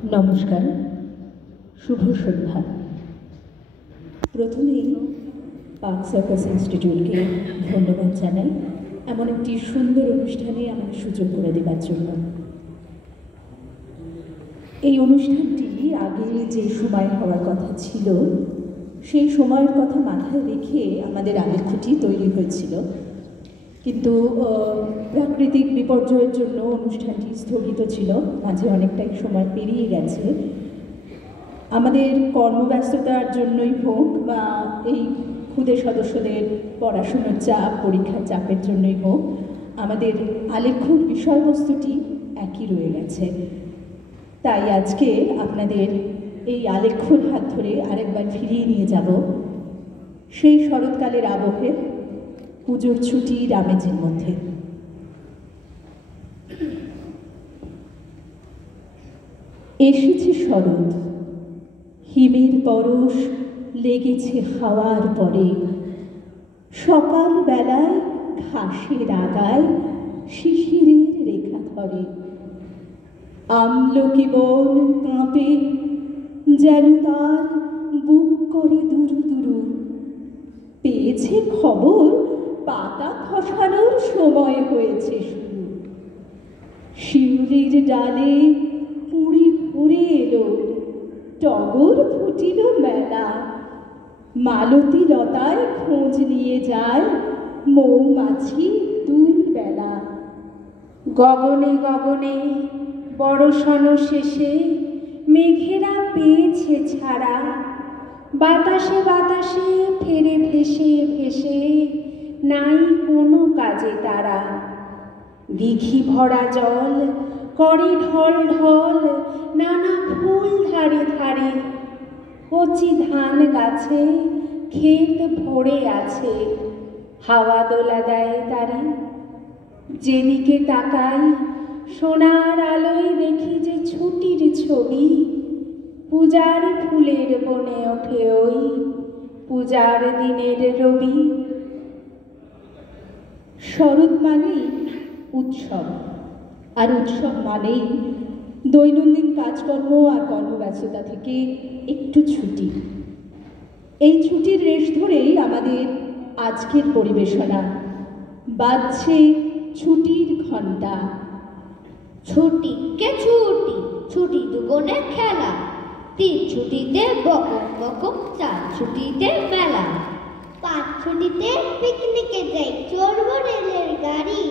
নমস্কার, শুভ সন্ধ্যা। প্রথমেই park circus ইনস্টিটিউটকে ধন্যবাদ জানাই এমন একটি সুন্দর অনুষ্ঠানে আমাকে সুযোগ করে দেওয়ার জন্য। এই অনুষ্ঠানটি আগে যে সময় হওয়ার কথা ছিল সেই সময়ের কথা মাথায় রেখে আমাদের আলেখ্যটি তৈরি হয়েছিল, কিন্তু প্রাকৃতিক বিপর্যয়ের জন্য অনুষ্ঠানটি স্থগিত ছিল। মাঝে অনেকটাই সময় পেরিয়ে গেছে। আমাদের কর্মব্যস্ততার জন্যই হোক বা এই খুদে সদস্যদের পড়াশুনোর চাপ, পরীক্ষার চাপের জন্যই হোক, আমাদের আলেখ্যর বিষয়বস্তুটি একই রয়ে গেছে। তাই আজকে আপনাদের এই আলেখ্যর হাত ধরে আরেকবার ফিরিয়ে নিয়ে যাব সেই শরৎকালের আবহে, পুজোর ছুটির আমেজের মধ্যে। এসেছে শরৎ, হিমের পরশ লেগেছে হাওয়ার পরে। সকাল বেলায় ঘাসের আগায় শিশিরের রেখা ধরে। আমলকি বন কাঁপে, যেন তার বুক করে দুরু দুরু। পেয়েছে খবর, পাতা খসানোর সময় হয়েছে শুরু। শিউলির ডালে কুঁড়ি ভরে এলো, টগর ফুটিল মেলা। মালতী লতায় খোঁজ নিয়ে যায় মৌমাছি দুই বেলা। গগনে গগনে বর্ষণ শেষে মেঘেরা পেয়েছে ছাড়া। বাতাসে বাতাসে ফেরে ভেসে ভেসে, নাই কোনো কাজে তারা। দিঘি ভরা জল করে ঢল ঢল, নানা ফুল ধারে ধারে। কচি ধান গাছে ক্ষেত ভরে আছে, হাওয়া দোলা দেয় তারে। যেদিকে তাকাই সোনার আলোয় দেখি যে ছুটির ছবি। পূজার ফুলের বনে ওঠে ওই পূজার দিনের রবি। শরৎ মানেই উৎসব, আর উৎসব মানেই দৈনন্দিন কাজকর্ম আর কর্মব্যস্ততা থেকে একটু ছুটি। এই ছুটির রেশ ধরেই আমাদের আজকের পরিবেশনা। বাজছে ছুটির ঘণ্টা। ছুটি কে ছুটি, ছুটি দুগুণে খেলা। 3 ছুটিতে বকম বকম, 4 ছুটিতে মেলা। 5 ছুটিতে পিকনিকে যাই, চড়বো রেলের গাড়ি।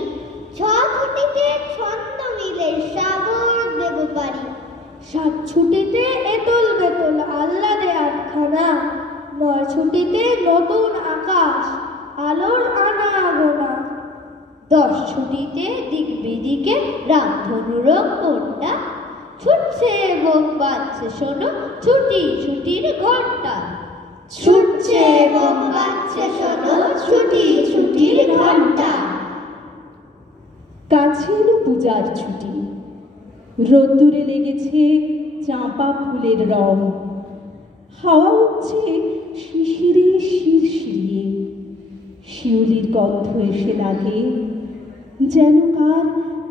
6 ছুটিতে ছন্দ মিলে সাগর দেব পারি। 7 ছুটিতে এতল বেতল আহ্লাদে আটখানা। 9 ছুটিতে নতুন আকাশ, আলোর আনাগোনা। 10 ছুটিতে দিক বিদিকে রামধনুর কোনটা। ছুটছে এবং বাজছে শোনো ছুটি ছুটির ঘন্টা। ছুটছে এবং বাজছে শোনো ছুটি ছুটির ঘন্টা। কাছে এলো পূজার ছুটি। রোদ্দুরে লেগেছে চাঁপা ফুলের রং। হাওয়া উঠছে শিশিরে শিরশিরিয়ে। শিউলির গন্ধ এসে লাগে, যেন কার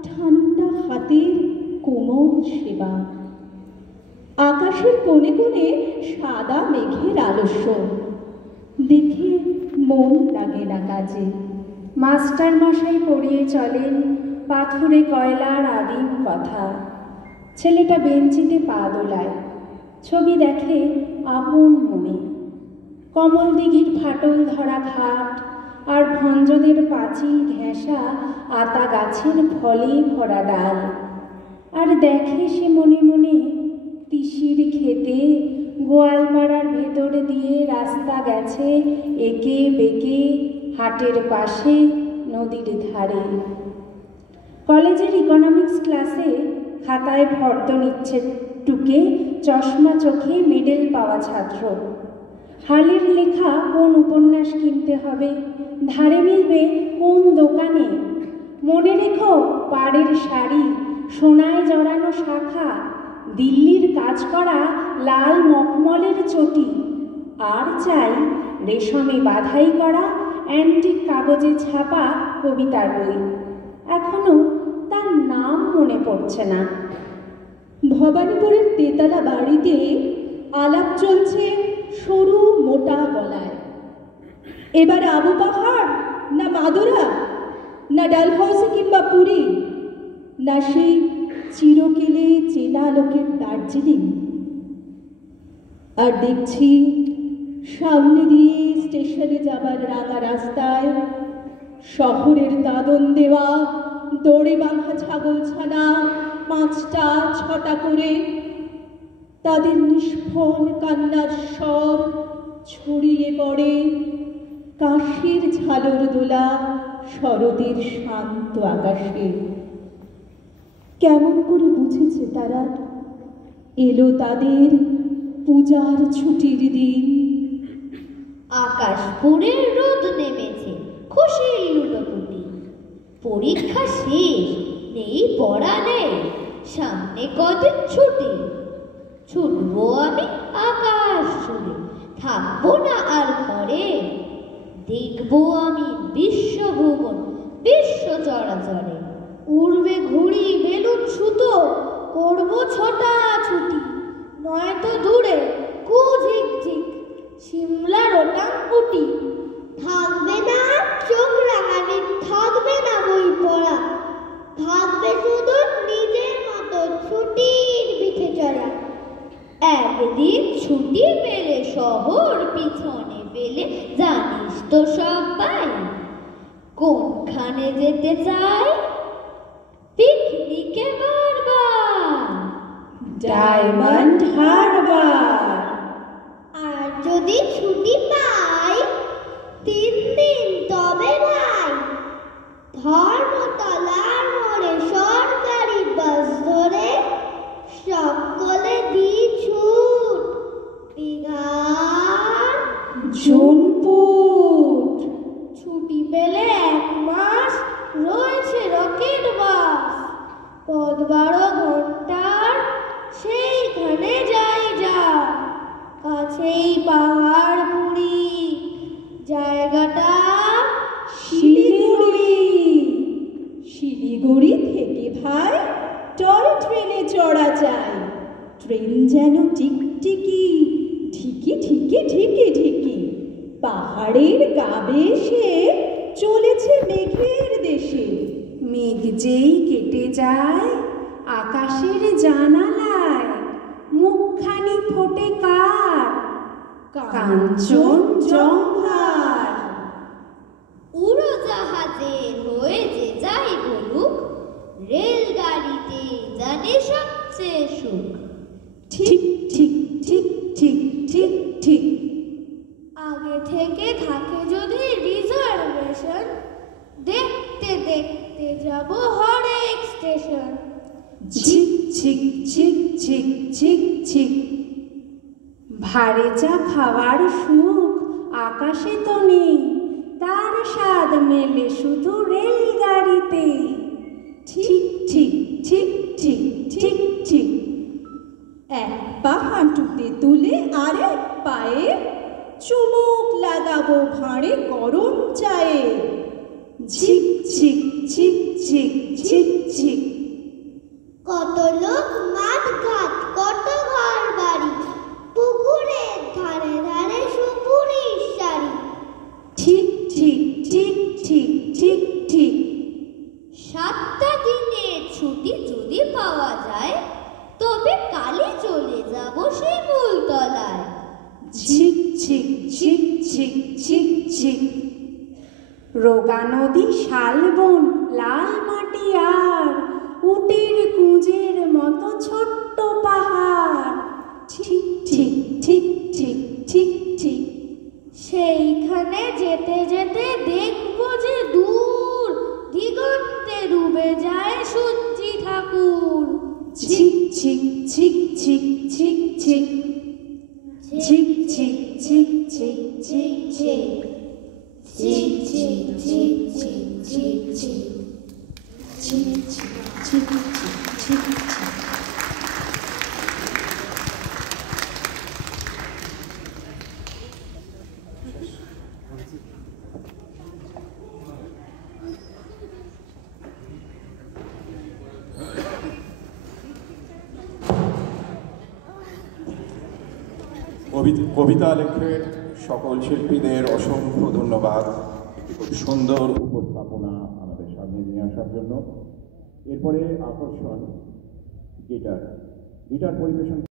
ঠান্ডা হাতের কোমল সেবা। আকাশের কোণে কোণে সাদা মেঘের আলস্য, দেখে মন লাগে না কাজে। মাস্টার মশাই পড়িয়ে চলেন পাথুরে কয়লার আদিম কথা। ছেলেটা বেঞ্চিতে পা দোলায়, ছবি দেখে আপন মনে। কমল দিঘির ফাটল ধরা ঘাট আর ভঞ্জদের পাঁচিল ঘেঁষা আতা গাছের ফলে ভরা ডাল। আর দেখে সে মনে মনে তিসির খেতে গোয়ালপাড়ার ভেতর দিয়ে রাস্তা গেছে একে বেঁকে, হাটের পাশে নদীর ধারে। কলেজের ইকোনমিক্স ক্লাসে খাতায় ফর্দ নিচ্ছে টুকে চশমা চোখে মেডেল পাওয়া ছাত্র। হালের লেখা কোন উপন্যাস কিনতে হবে, ধারে মিলবে কোন দোকানে। মনে রেখো পাড়ের শাড়ি, সোনায় জড়ানো শাখা, দিল্লির কাজ করা লাল মখমলের চটি। আর চাই রেশমে বাধাই করা অ্যান্টিক কাগজে ছাপা কবিতার বই। এখনো তার নাম মনে পড়ছে না। ভবানীপুরের তেতলা বাড়িতে আলাপ চলছে সরু মোটা গলায়। এবার আবু পাহাড় না মাদুরা না ডালহাউসি কিংবা পুরী না সেই চিরকেলে চেনা লোকের দার্জিলিং। আর দেখছি সামনে দিয়ে স্টেশনে যাবার রাঙা রাস্তায় শহরের দাদন দেওয়া দড়ি বাঁধা ছাগলছানা 5টা 6টা করে, তাদের নিষ্ফল কান্নার স্বর ছড়িয়ে পড়ে কাশির ঝালর দোলা শরতের শান্ত আকাশে। কেমন করে বুঝেছে তারা এলো তাদের পূজার ছুটির দিন। আকাশ পুরে রোদ নেমেছে, খুশির লুটোপুটি। পরীক্ষা শেষ, নেই পড়া নেই, সামনে কদিন ছুটি। ছুটবো আমি আকাশ ছুঁড়ে, থাকবো না আর ঘরে। দেখবো আমি বিশ্বভুবন বিশ্ব চরাচরে। উড়বে ঘুড়ি বেলুন সুতো, করবো ছটা ছুটি। নয়তো দূরে কুঝিকঝিক সিমলার ওটাং উটি। থাকবে না চোখ রাঙানি, থাকবে না বই পড়া, থাকবে শুধু নিজের মতো ছুটির পিঠে চড়া। একদিন ছুটি পেলে শহর পিছনে পেলে জানিস তো সবাই কোনখানে যেতে চাই? পিকনিকে বারবার ডায়মন্ড হারবার। আর যদি ছুটি পাই 3 দিন তবে ভাই ধর্মতলার মোড়ে সরকারি বাস ধরে সকলে দি ছুট দীঘার জোনপুট। ছুটি পেলে 1 মাস রয়েছে রকেট বাস। পথ 12 ঘন্টার, সেইখানে যাই যা। কাছেই পাহাড় পুরী, জায়গাটা শিলিগুড়ি। শিলিগুড়ি থেকে ভাই টয় ট্রেনে চড়া যায়। ট্রেন যেন টিকটিকি, ঠিকই ঠিকই ঠিকই ঠিকই পাহাড়ের গা বেয়ে চলেছে মেঘের দেশে। মেঘ যেই কেটে যায় আকাশের জানালায়, মুখখানি ফোটে কার? কাঞ্চন জঙ্ঘার। উড়োজাহাজে হয়ে যে যাই বলুক, রেলগাড়িতে জানে সবচেয়ে সুখ। ঠিক ঠিক ঠিক ঠিক ঠিক ঠিক। আগে থেকে থাকে যদি রিজার্ভেশন, দেখতে দেখতে যাব হরেক স্টেশন। ঝিক ঝিক ঝিক ঝিক ঝিক ঝিক। ভারে চা খাওয়ার সুখ আকাশে তো নেই, তার স্বাদ মেলে শুধু রেলগাড়িতে। ঠিক ঠিক ঠিক ঠিক ঠিক ঠিক। এক পা হাঁটুতে তুলে আরেক পায়ে চুমুক লাগাবো ভাঁড়ে গরম চায়ে। ঝিক ঝিক ঝিক ঝিক ঝিক ঝিক। কত লোক মাঠ ঘাট, কত ঘর বাড়ি, পুকুরের ধারে ধারে সুপুরির শাড়ি। ঠিক ঠিক ঠিক ঠিক ঠিক ঠিক। 7টা দিনের ছুটি যদি পাওয়া যায়, তবে কালই চলে যাব শিমুলতলায়। ঝিক ঝিক ঝিক ঝিক ঝিক ঝিক। রোগা নদী, শালবন, লাল মাটি আর উটের কুঁজের মতো ছোট্ট পাহাড়। ঠিক ঠিক ঠিক ঠিক ঠিক ঠিক। সেইখানে যেতে যেতে দেখব যে দূর দিগন্তে ডুবে যায় সূর্যি ঠাকুর। ঝিক ঝিক ঝিক ঝিক ঝিক ঝিক। ঝিক ঝিক ঝিক ঝিক ঝিক ঝিক। ঝিক ঝিক ঝিক ঝিক ঝিক ঝিক। ঝিক ঝিক ঝিক ঝিক ঝিক ঝিক। কবিতা লেখের সকল শিল্পীদের অসংখ্য ধন্যবাদ একটি খুব সুন্দর উপস্থাপনা আমাদের সামনে নিয়ে আসার জন্য। এরপরে আকর্ষণ গিটার পরিবেশন